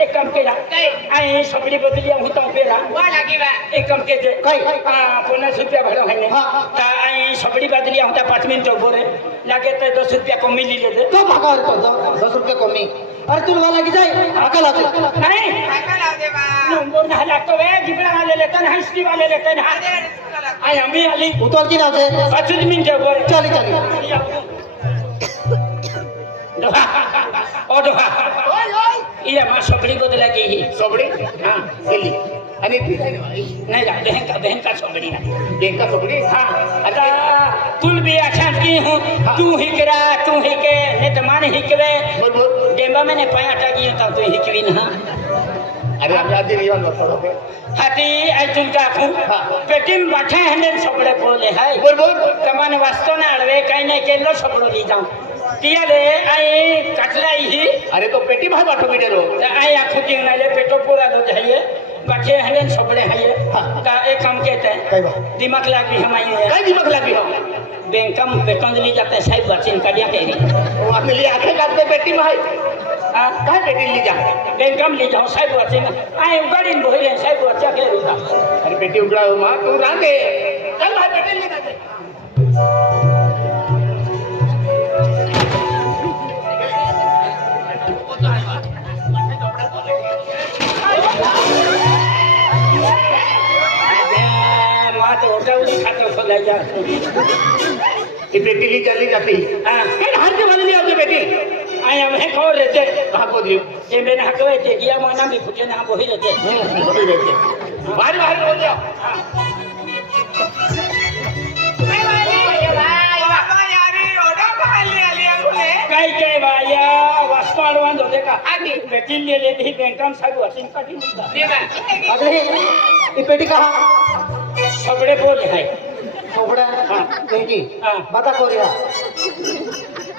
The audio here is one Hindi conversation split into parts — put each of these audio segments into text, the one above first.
एक काम केला आणि सगळी बदली होता पेला एक काम केले पन्नास रुपया भाडं व्हायने आणि सगळी बदली होता पाच मिनिट उभं रे लागे तर दस रुपया कमी लिहिले तो भागा दस रुपया कमी अरे तुला लागे जाय भागा लागतो नाही नंबर नाही लागतो वे जिकडे आलेले तर नाही स्लीप आलेले तर नाही आम्ही आली उतरची लावते पाच मिनिट उभं चालेल चालेल ઓઢવા ઈ માં સબડી ગોદ લાગી હી સબડી હા દિલ્હી અને નહીં જા બહેંકા બહેંકા સબડી ના બહેંકા સબડી હા અતા તુલ બી આખા કી હું તું હિકરા તું હિકે ને તમાન હિકવે ડેમ્બા મેને પાયા ટાગી હતા તું હિકવી ના અરે આજ રીવાન બતાવો હાથી આ ચુંકા ખું પેટીમ બાઠા હેને સબડે બોલે હાય બોલ બોલ તમને વાસ્તો ના અડવે કઈ ને કેલો સબડો દી જાઉં पियाले आए कटलाई ही। अरे तो पेटी भाई बाटो बिडे रो आए आखो के नाले पेटो पूरा लो जाइए बाकी हने सबले है। हाँ। का एक काम कहते हैं कई बात दिमाग लाग भी हमारी है कई दिमाग लाग भी हो बैंक कम पे कंजली जाते साहिब बचिन का दिया के रही। वो मिली आखे काटते पेटी भाई कहाँ पेटी ली जा बैंक कम ली जाओ साहिब बचिन आए गड़ी बोले साहिब बच्चा के अरे बेटी उड़ा माँ तू रांगे चल भाई बेटी ली ना जा ये बेटी ली चली जाती। हर के बारे में लिया बेटी? आई हम है कौन रहते? भाग को दियो। ये मैंने हक हुए थे किया माना भी पूछे ना वही रहते। वही रहते। बाहर बाहर बोल जाओ। काय काय बाया वास्तव अडवान होते का आधी भेटीन गेले ही बँकाम साहेब वसिंग कठीण होता अरे ही पेटी का सगळे बोल आहे मोगड्या त्यांची बता कोरी हा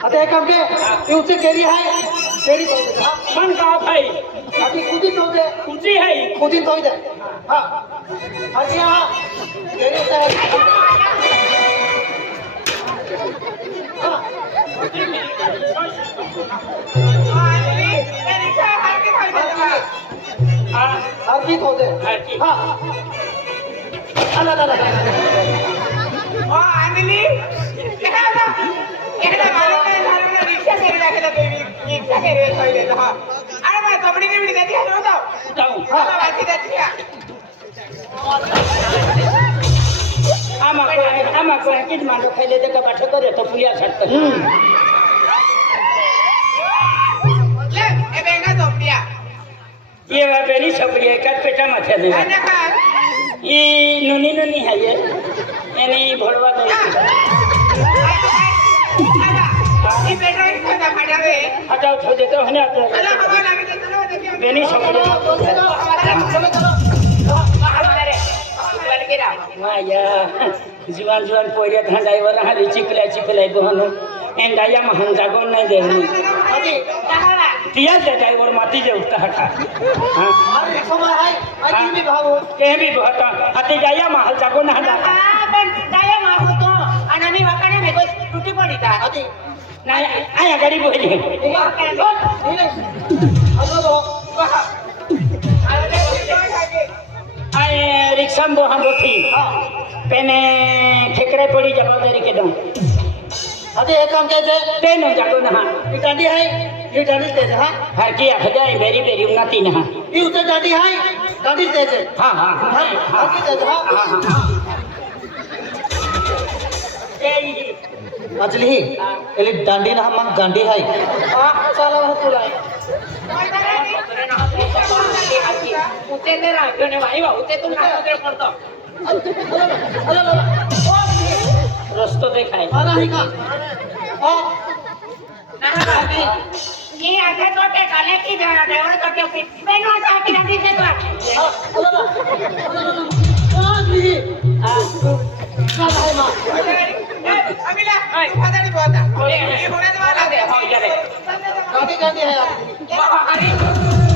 आता एक आमचे पिवची केरी आहे केरी मन गाव आहे बाकी कुदी तोडे कुदी आहे कुदी तोडे हा अच्छा हा केरी अर्पित होते हाँ अल्लाह আমাকে একই মাংস খাইলে দেখে বাসা করে তো ফুলিয়া ছাড়তে। ये बेली छपरी है कट पेटा मथे दे ई नुनी नुनी है ये એને એ ભરવા દે હટાવ છો દેતો હને બેની સમજો જુવાન જુવાન પોયરે ઘણા ડ્રાઈવર હારી ચીકલાય ચીકલાય બહનો એમ ડાયામાં હંજાગો નહીં દેવું ત્યાં જ ડ્રાઈવર માતી જ ઉઠતા હતા હા એ બી હતા હતી ડાયામાં હંજાગો ના હતા કાયમ આવો તો. અને અમે વાકાને મેં કોઈ તૂટી પણ લીધા હતી ના આયા ગડી બોલી. ઊભા. આ રિક્ષામાં બોહા બોથી પેને ઠેકડે પડી જવાબદારી કે દઉં અરે એક કામ કે છે તેનો જાગો ના એ ગાડી હાય? એ ગાડી તે હા? હા કે હજાય મેરી મેરી ઉનાતી ના એ ઉતે ગાડી હાય? ગાડી તે છે હા હા હા. ગાડી તે હા હા હા. ಅಂಜಲಿ ಇಲ್ಲಿ ದಾಂಡಿನ ಹಮ್ಮ ಗಾಂಡಿ ಹಾಯ್ रस्तो ते काय ये आगे तो ते काले की? देवर तो ते मैं नो. आता की नदी से तो आ आ आ आ है आप केड़ो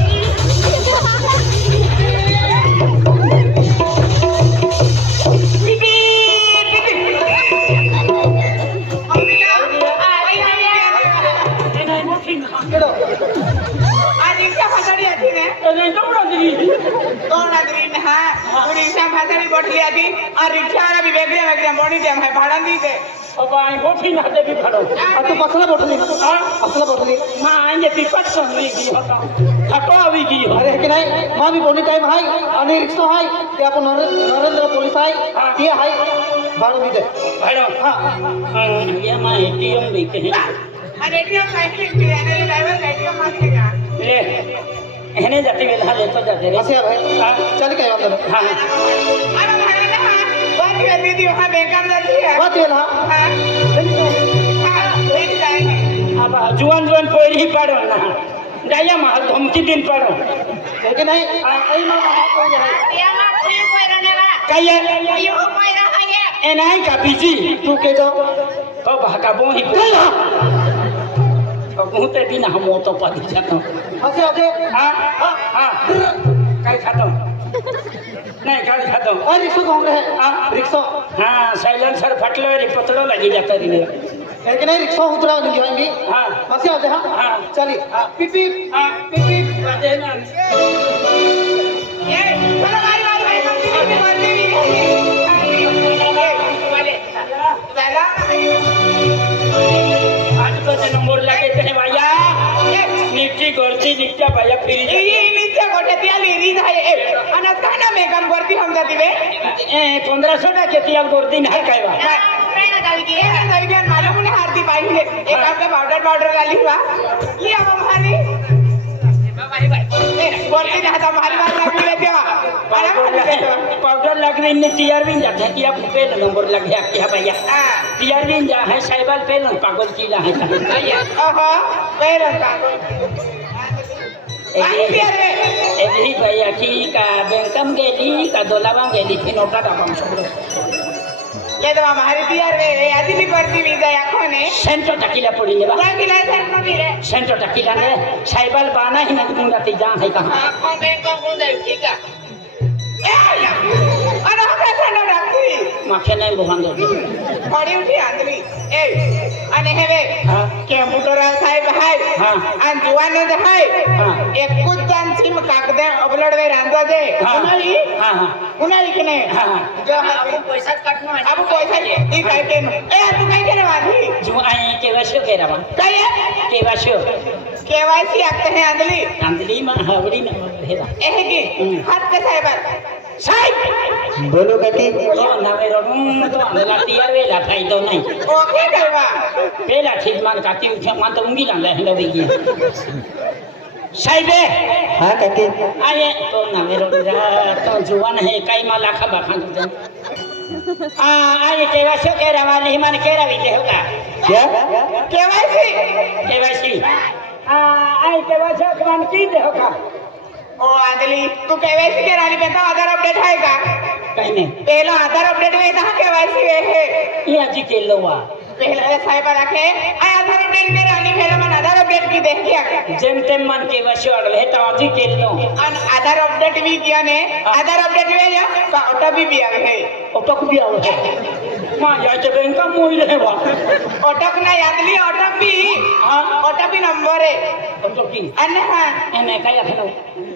आ तू बसला बैठली बसला बैठली माँ आएँगे पिपट संगली की होता। हटो अभी की अरे है की नाही? मा बी बोनी टाइम हाय आणि रिक्षा हाय ते नरे- नरेंद्र पोलीस हाय ते हाय भाडं मी दे भरो हा। हाँ, ये माँ एटीएम भी कहीं और एटीएम कैसे ले आने ड्राइवर एटीएम मांगेगा ले। एहने जाती वेला ले तो जाते रे आहे भाई। हाँ। चल वांदा नाही हाँ। अरे भाड़ा ना बात कर दीदी वहाँ बैंक में जाती है। बात हाँ हाँ। लेके જુવાન જુવાન કોઈ પાડવાના. ડાયામાં હાલ ધમકી દીન પાડો. કે નહીં કઈ એના કા બીજી તું કે તો? તો ભાકા બો હી તો હું તે બિના હમો તો પાડી જતો. હશે હશે. હા હા હા. કઈ ખાતો નહીં ગાડી ખાતો અરે શું કહું રે આ રિક્ષો. હા સાયલેન્સર ફાટલો રે પતળો લાગી જતા રીને हाँ। हाँ है की हाँ हा हाँ। हाँ ना मारी भाई मस्ती मस्ती मस्ती वाले चला आज तो ते नंबर लगे थे भैया ये नीची गोरची नीचा भैया फिर ये नीचे कोठे त्या लेरी आहे ए अनस का ना मैं काम करती हम जाती पंद्रह सौ ना खेती अब गोरती नहीं कहवा ये नवीन मालूम हारती पाई ने एक आपका पाउडर पाउडर डाली हुआ। ये अब हमारी बोलती ना तो हमारी बात भी लेते हो पाउडर लग रही ने टीआर भी जाते। हैं आप पे नंबर लग गया क्या भैया। टीआर भी जा है साइबर पे ना पागल की ला है। ओहो पैर का आई पियर रे। एही भैया की का बैंकम गेली का दोलावा गेली फिर नोटा डाबम ಯದವ ಮಾರಿತಿಯಾರೆ ಅದಿಲಿ ಬರ್ತೀವಿ ಈಗ ಯಾಕೋನೆ ಸೆಂಟೋ ಟಕಿಲ ಪೊಡಿಲೆ ಬಾ ಟಕಿಲ ಸೆಂಟೋ ನೀರೆ ಸೆಂಟೋ ಟಕಿಲ ನೇ ಸೈಬಲ್ ಬಾನ ಹಿನ ಮುಂದ ತಿ ಜಾನ್ ಹೈ ಕಾ ಹಾಕೋ ಬೇಕೋ ಮುಂದ ಈಗ ಏ ಅರ ಹಕ ಸಣ್ಣ ಡಾಕ್ಟ್ರಿ ಮಖೆ ನೈ ಗೋಹಂದೋ ಪಡಿ ಉಠಿ ಆಂದ್ರಿ ಏ અને હવે કેમ્પ્યુટર સાહેબ હાય અને જુવાન જ હાય એકુ જ જાન સિમ કાગદે અબલડવે રાંધા દે ઉનાવી ઉનાવી કે ને જો આપણું પૈસા કાટનો આપણું પૈસા ઈ કાઈ કે એ તું કાઈ કે વાધી જો આ કેવા શું કે રાવા કાઈ કેવા શું કેવાયસી આપતે હે આંધલી આંધલી માં હાવડી ના હેવા એ કે હાથ કે સાહેબ સાહેબ! બોલો કાકી. વેલા આ આયે કેવા છો? કેરાવા નહીં મને કેરાવી દે હોકા કેવાય છે? કેવાય છે? આ આયે કેવા છો? કે. મને दे होगा ઓ આંધલી તું કેવાયસી કે રાલી બેટા આધાર અપડેટ હાય કા कहीं नहीं પહેલો આધાર અપડેટ વે તા કેવાયસી વે હે ये जी के लोवा પહેલા સાહેબ રાખે આ આધાર અપડેટ કે રાલી પહેલા મને આધાર અપડેટ की देख के आके जेम तेम मान के वैसे अड़वे तो आज के लो અને આધાર અપડેટ બી किया ने आधार अपडेट वे जा तो ऑटो भी भी आवे है ओटक भी आओ है मां या तो बैंक का मोई रहे वा ऑटो ना याद ली ऑटो भी हां ऑटो भी नंबर है ओटक की અને હા एने काय खनो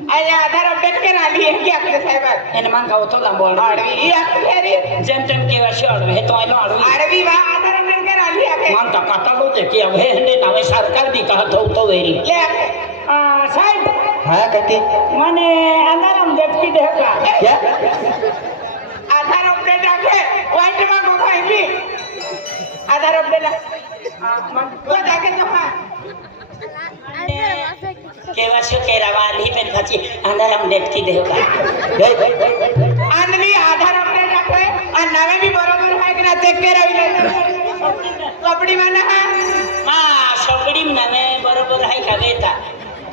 આ આધાર અપડેટ કે રાલી है कि आके साहेब एने मान का तो लांबो આડવી ઈ આકે फेरी जेम तेम के वैसे अड़वे तो आलो अड़वे આડવી વા આધાર અપડેટ કે રાલી આકે मान का काटा लो जे कि अब है नावे सरकार भी कहा तो तो वेरी ले आके आ साहब हाँ काकी माने अंदर हम देख की देखा क्या આધાર અપડેટ રાખે વાઈટ માં કો ખાઈ બી આધાર અપડેટ તો જાકે તો હા के वैसे के रवाली में खची अंदर हम देख की देखा આંધલી આધાર અપડેટ રાખે અને નામે બી બરોબર હોય કે ના ચેક કરાવી લે કપડી માં ના मां सबड़ी नामे बरोबर है कवेता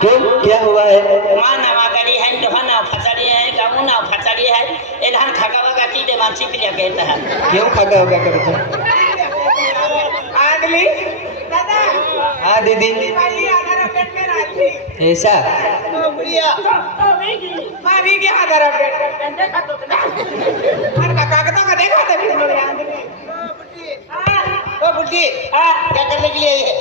क्यों क्या हुआ है मां नवा गाड़ी है तो ना फसाड़ी है गाऊ ना फसाड़ी है एधान खगावा का की दे मानसी क्रिया कहता है क्यों खागा होगा कविता આંધલી દાદા हाँ दीदी ऐसा? मारी गया हजारा पेट देखा तो हर का कागता का देखा था फिर मेरे आंदने ओ बुड्ढी क्या करने के लिए आई है?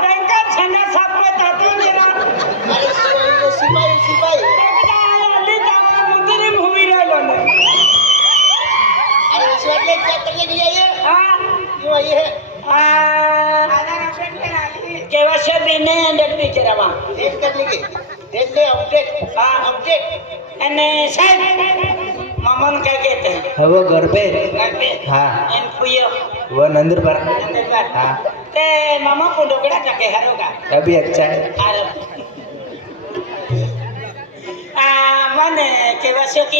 प्रियंका छंगा साथ में तातू मेरा अरे सिपाही सिपाही। क्या करने के लिए आई है? क्यों आई है? आधार ऑप्शन क्या आई दावा मुदरी માં એક કરી કે એટલે અપડેટ હા અપડેટ અને સાહેબ મમન क्या कहते हैं वो घर पे घर पे हाँ एन पुयो वो नंदुर पर अंदर बार हाँ ते मामा को डोकड़ा चके हरोगा अभी अच्छा है હાલો આ મને કેવા શોકી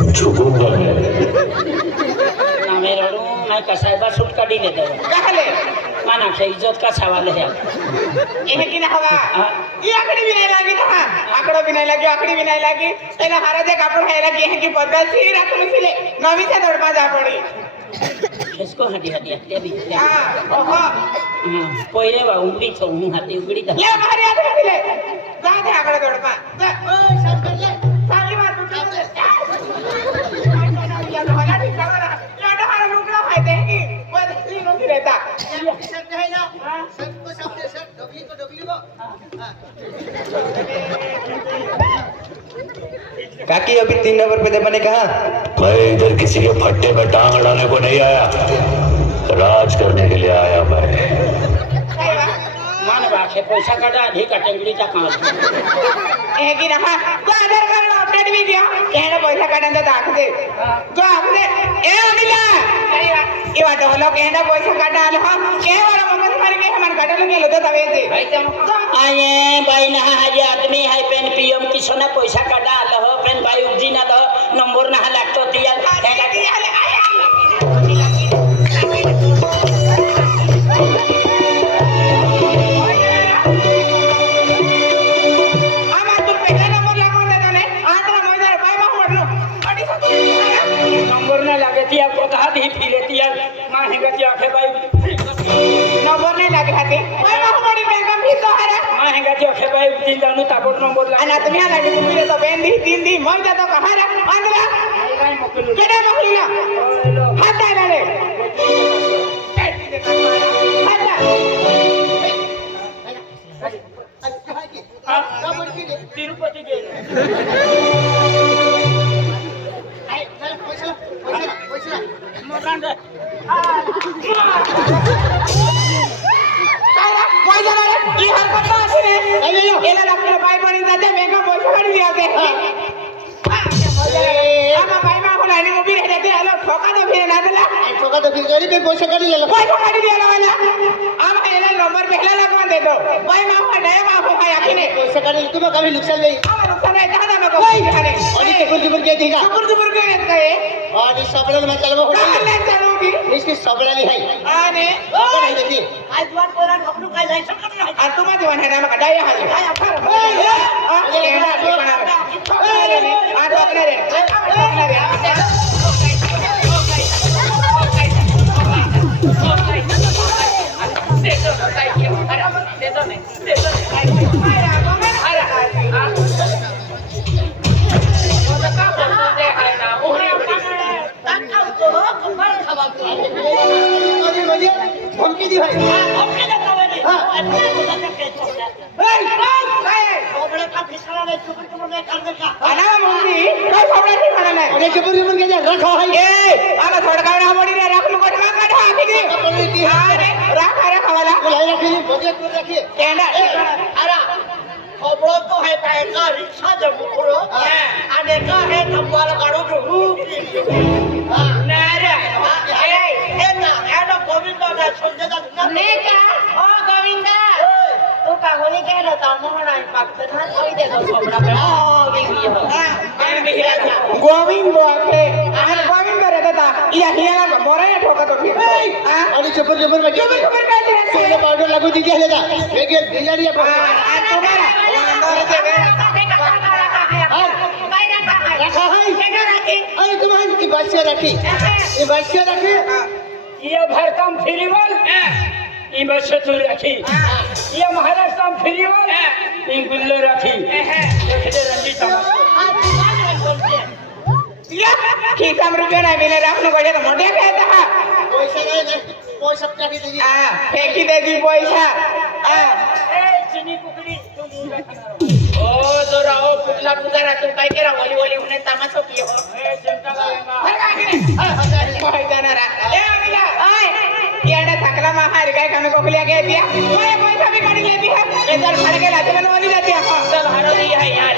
झुकूँगा मैं नामे रडू नाही कसायबा सुटका दिले तर माना से इज़्ज़त का सवाल है। ये कि ना होगा? हाँ। ये आकड़ी भी नहीं लगी ना हाँ। आकड़ो भी नहीं लगी आकड़ी भी नहीं लगी। एना हरा जे कापड़ है लगी है कि पद्धत सी रख मिसले नवी से दौड़मा जा पड़ी। इसको हटी हटी हटी अभी हाँ ओहो। हाँ, पहिरे बा उंगली तो हूँ हाथी उंगली तो ले मारे हाथ ले जा दे आकड़े दौड़मा जा। ओ सब कर ले। काकी अभी तीन नंबर पे थे मैंने कहा। मैं इधर किसी के फट्टे में टांग अड़ाने को नहीं आया। राज करने के लिए आया मैं। কাছে পয়সা কাটা আধি ক্যাটাগরিটা কাজ हे की रहा तो आधार कार्ड अपडेट भी दिया कहना पैसा काटा तो आख दे तो आख दे ए अनिला ये वाट बोलो कहना पैसा काटा आलो हम के वाला मगज मार के हमार काटा लगे लो तो तवे से आए भाई ना ये आदमी है पेन पीएम किसने पैसा काटा आलो पेन भाई उपजी ना लो नंबर ना लागतो दिया anatomía de la agricultura, topendi, tindi, moita, toca, jara, andra, quere mokulina, hata gare, hata, తిరుపతికి तो फिर गरीब में पैसा कर ले कोई को कर दिया वाला अब मेरा नंबर पहला लगवा दे दो भाई मामा नया मामा भाई आखिर ने पैसा कर तुम कभी नुकसान नहीं. अब नुकसान है दादा मैं कोई अरे अरे सुपर सुपर के? देगा सुपर सुपर के रहता है. और इस सबलन में चलवा को ধমকি দি ভাই খবর তো হয়। পায় কা রিক্সা যাব আর একা হে তোমার গাড়ো ঢুকি হ্যাঁ। ओ बिगी हो आणि बिगिरा गोविंद आके आणि गोविंद रे दादा या हियाला मोरा ठोकतो फिर आणि चपर चपर मध्ये चपर चपर काय करायचं? सोनं पावडर लागू दिली आहे ना वेगळे बिलारी आहे बघा. राखा हाय अरे तुम्हाला की बादशाह राखी ये बादशाह राखी ইয়া ভারতাম ফিরিবল। হ্যাঁ। ই বসে রাখি। হ্যাঁ। ইয়ে হ্যাঁ। ইয়া মহারাষ্ট্রাম ফিরিবল। ই গুল্লো রাখি। দেখলে রঞ্জি তামাশা। কি কাম রুপিয়া নাই বিলে রাখুন গড়িয়া তো মোটে কে তা পয়সা নাই পয়সা টাকি দিজি হ্যাঁ ফেকি দেজি পয়সা। হ্যাঁ। এই চিনি কুকুরি তুমি कुकडी तू दूर रखना ओ जो राहो कुठला तुझा राहतो काय केला ओली ओली होणे तामासो की हो ए चिंता करेगा अरे काय केलं? होय जाणारा. ए, अनिला, ओय. येड्या थाकला महार काय कामे कोकल्या काय दिया ओय, पैसा भी काढी लेती है ए चल फड़ गेला ते ओली जाती है चल हरवली आहे यार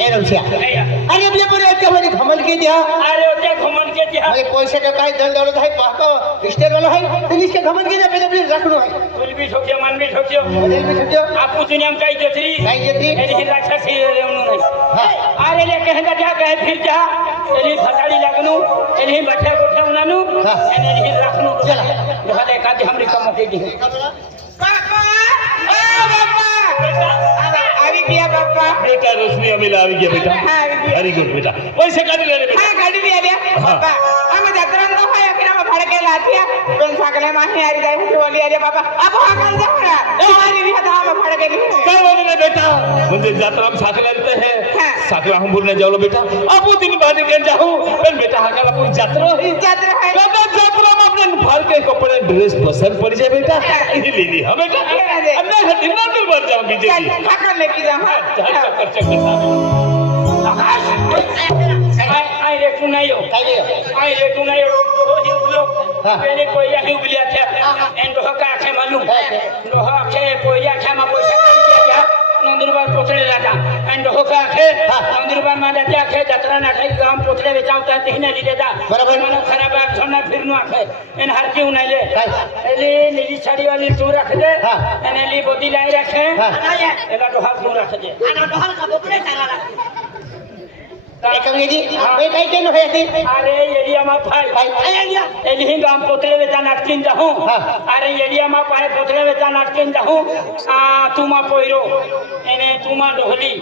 ए रमसिया अरे आपल्या पर्यंत मध्ये धमल के द्या अरे त्या घमंड के त्या अरे पैसे का काय दल दौलत आहे पाहतो रिश्तेदार वाला आहे तर इसके धमल के द्या पहिले आपले राखणं आहे બી ઠોક્યો મન બી ઠોક્યો દિલ બી ઠોક્યો આ પૂછીને એમ કઈ જતી કઈ જતી એની હિલા છસી લેવનું નહીં અરે લે કહે જા કહે ફિર જા એની ફટાડી લાગનું એની બઠા કોઠા ઉનાનું એની હિલ રાખનું ચલા ભલે કાજી હમરી કમ થઈ ગઈ આવી ગયા બાપા બેટા રોશની અમીલા આવી ગયા બેટા હા આવી ગયા વેરી ગુડ બેટા પૈસા કાઢી લે બેટા હા કાઢી લે બાપા भर के लाथिया बेन सकले माही आरी जाई बोली अरे बाबा अब हाँ कर जा तुम्हारी भी हदा में के ली कर बोले ना बेटा मुझे यात्रा में सकले रहते हैं सकला हम बोलने जाओ बेटा अब वो दिन बाद के जाऊँ बेन बेटा हाँ कर अपन यात्रा ही यात्रा है बेटा यात्रा में अपने भर के कपड़े ड्रेस पसंद पड़ जाए बेटा ये ले ली हाँ बेटा अब मैं हमने हटिना दिल भर जाओ बीजेपी हाँ लेके जा हाँ चल चक्कर चक्कर साहब आकाश आई रे तू नहीं हो आई रे तू नहीं हो એને કોઈ આખી ઉગલ્યા છે એન ડોહ કા આખે માલુમ ડોહ આખે કોઈ આખે માં પૈસા નંદુરબાર પોતળે રાજા એન ડોહ કા આખે નંદુરબાર માં દાતે આખે જતરા ના થઈ ગામ પોતળે વેચાવતા તેહને લીધે દા બરાબર મને ખરાબ આખ છોના ફિરનું આખે એન હારકી ઉના લે એલી લીલી સાડી વાળી તું રાખે દે એને લી બોધી લાઈ રાખે એલા ડોહા તું રાખે દે આના ડોહા કા પોતળે સારા રાખે એકમજી એ કઈ કેનો હે હતી? અરે એરિયામાં ફાઈલ ફાઈલ એરિયા એની હી ગામ પોતલે વેચા નાટકીન જાહું. અરે એરિયામાં પાહે પોતલે વેચા નાટકીન જાહું. આ તુમા પોઈરો એને તુમા ડોહલી.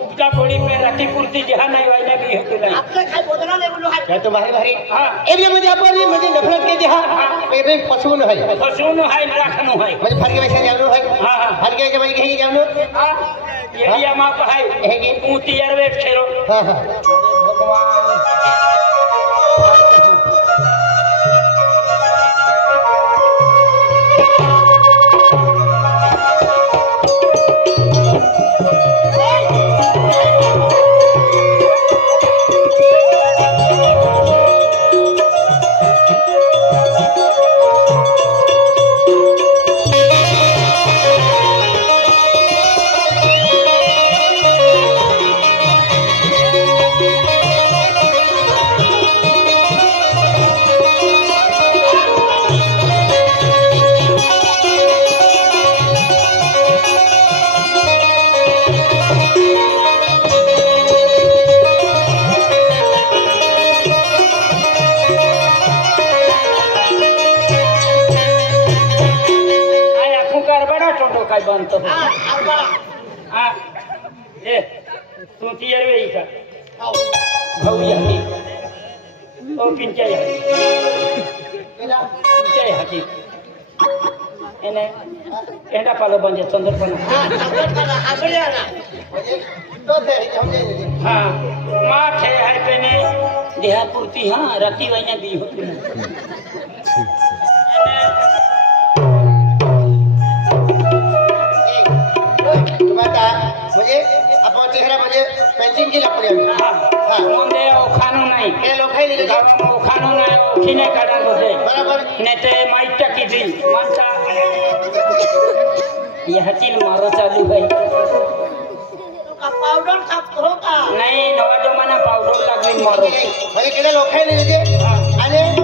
ઉપજા પોડી મે રાતી પૂરતી જહા નઈ હોય ને બી હતું નહીં. આપણે ખાઈ બોદરા લેવું હે. પશુ ન હોય પશુ ન હોય રાખનું હોય. મજે ફરકે હોય. હા હા. ફરકે એડિયામાં પહાય. હું તૈયાર બેઠેલો. હા હા. ભગવાન. ತೂತಿ ಎರವೇ ಈಗ ಭವ್ಯ ಓ ಪಿಂಚಯ પિંચય હાકી એને એના પાલો બાંધે ચંદ્રપણ હા માં છે હાઈ રાતી વાઈને બી હોતી મૂકીને કાઢાનો છે. ને તે માઇટા કીધી માનતા. એ હતી મારો ચાલુ ભાઈ. પાવડર સાફ કરો કા. નહીં નવા જમાના પાવડર લાગવી મારો ભલે કેલે લોખાઈ લેજે અને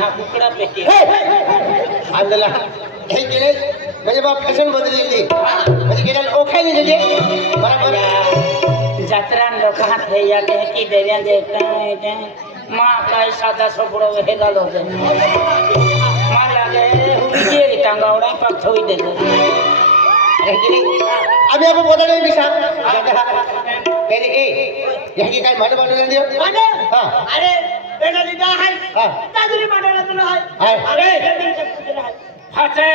हा कुकडा पैकी आंदोलन हे गेले म्हणजे बाप फॅशन बदललेली म्हणजे गेल्या ओखायला गेले बरोबर जत्रान लोकांत हे या के की देव्या दे काय काय मा काय साधा सोपडो हे गालो मा लागे हुली टांगावडा पाक दे आम्ही आपण बोलायला त्याने ए ह्याची काय देऊ हा अरे হ্যাঁ। পেনাল্টি দেওয়া হয়। তাদেরই মাঠে তোলা হয়। আরে হাতে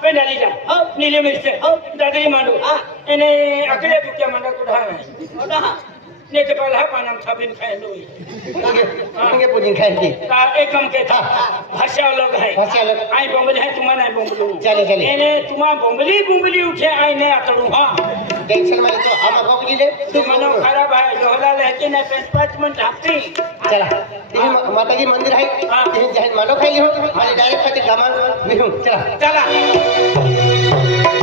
পেনাল্টি হ্যাঁ। দেয় হ্যাঁ। নিলে মিশছে তাদেরই মানুষ এনে আগে দুটা মানুষ ನಿಂತು ಬಲಹಪ್ಪ ನಮ್ಮ ಸಭಿನ್ ಖೈಲು उनके पूजिन खाए थी एकम के था। हाँ, हाँ। भाषा लोग है। भाषा लोग आई बोंबल है तुम्हारा आई बोंबलू चले चले इने तुम्हारा बोंबली बोंबली उठे आई ने अतड़ू हाँ। टेंशन मत लो हम बाबू जी ले। तू मनो खराब है लोहला लेके ने पाँच पाँच मिनट हफ्ती चला ये माता जी मंदिर है। हाँ। ये जहन मानो खाई हो मारे डायरेक्ट पति गमन मिलूं चला। चला।